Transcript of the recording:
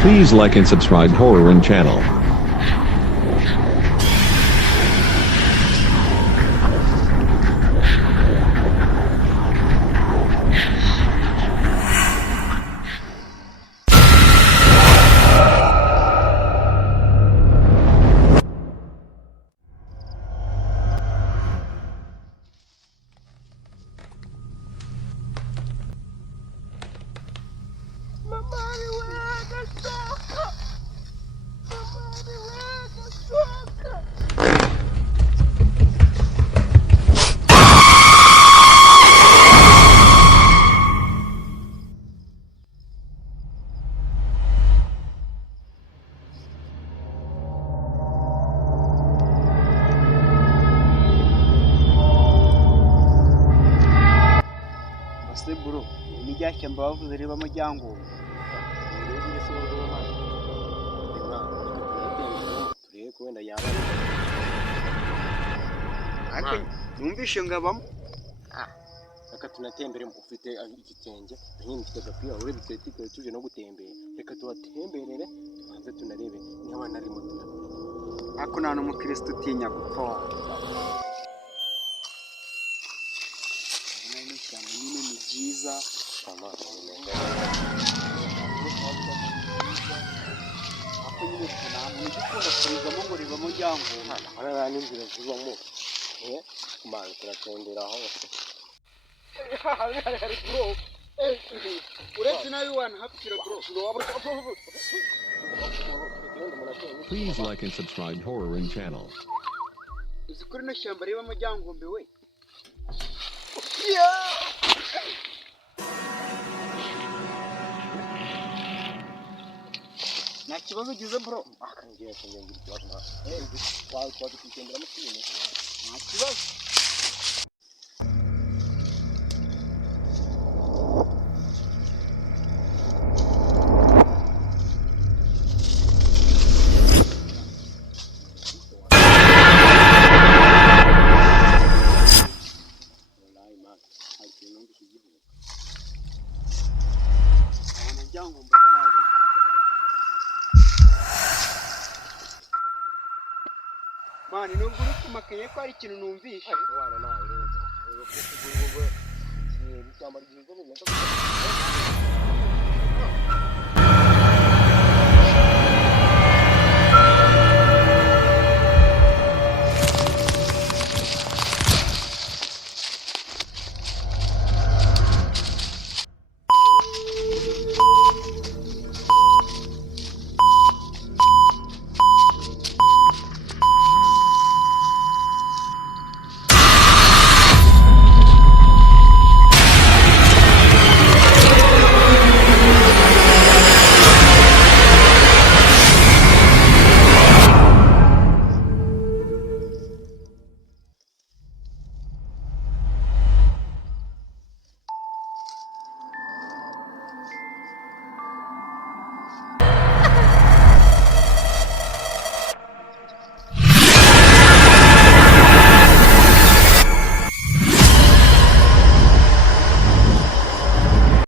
Please like and subscribe Horror and channel. Bro, imijyashya mbavuze reba amajyango. Turebe ko wenda yaba ariko numvishe ngabamo. reka tunatembere ufite igitenge nyine mfite agapira urebe twetike tuje no gutembera reka tubatemberere tubanze tunarebe niba narimo tunarebe Ako nta n'umukristo utinya gupfa wawe. Nyine ni byiza ako nyine nta muntu ugikunda kurizamo ngo ribamo ryangombwa hariya n'inzira zibamo kumara turatembera hose bro uretse nawe wanahapfira bro. Please like and subscribe Horror and channel. Uzi kuri no shyamba ribamo ryangombe we. Nta kibazo ugize bro. akangiye ngira ikibazo na twa tukitembera mu kintu Nta kibazo. Mani nubwo uri kumakaye ko ari ikintu numvishe. wana nawe rero ubwo cyamba gihe